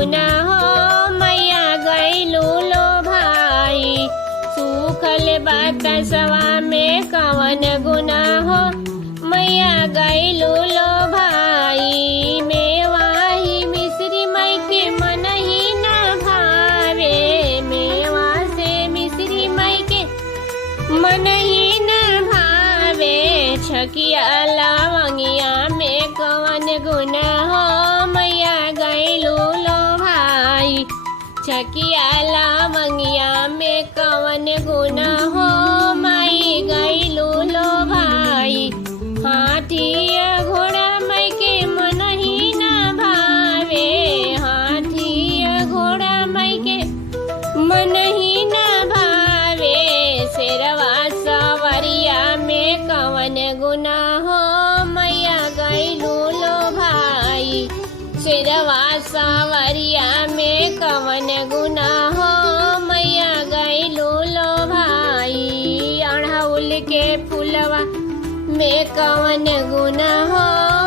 गुना हो मैया गईलू लो भाई। सूखल बात सवा में कवन गुना हो मैया गईलू लो भाई। मेवाही मिश्री मई के मन ही न भावे, मेवा से मिश्री मई के मन ही न भावे। छकिया लवंगिया में कवन गुना हो मैया गईलू लो भाई। छकिया लवंगिया में कवन गुना हो माई गईलू लो भाई। हाथिया घोड़ा मई के मन ही न भावे, हाथिया घोड़ा मई के मन ही न भावे। शेरवा सवरिया में कवन गुना हो मैया गईलू लो भाई। शेरवा सवरिया में कवन गुना हो मैया गईलू लो भाई। अड़हुल के फुलवा में कवन गुना हो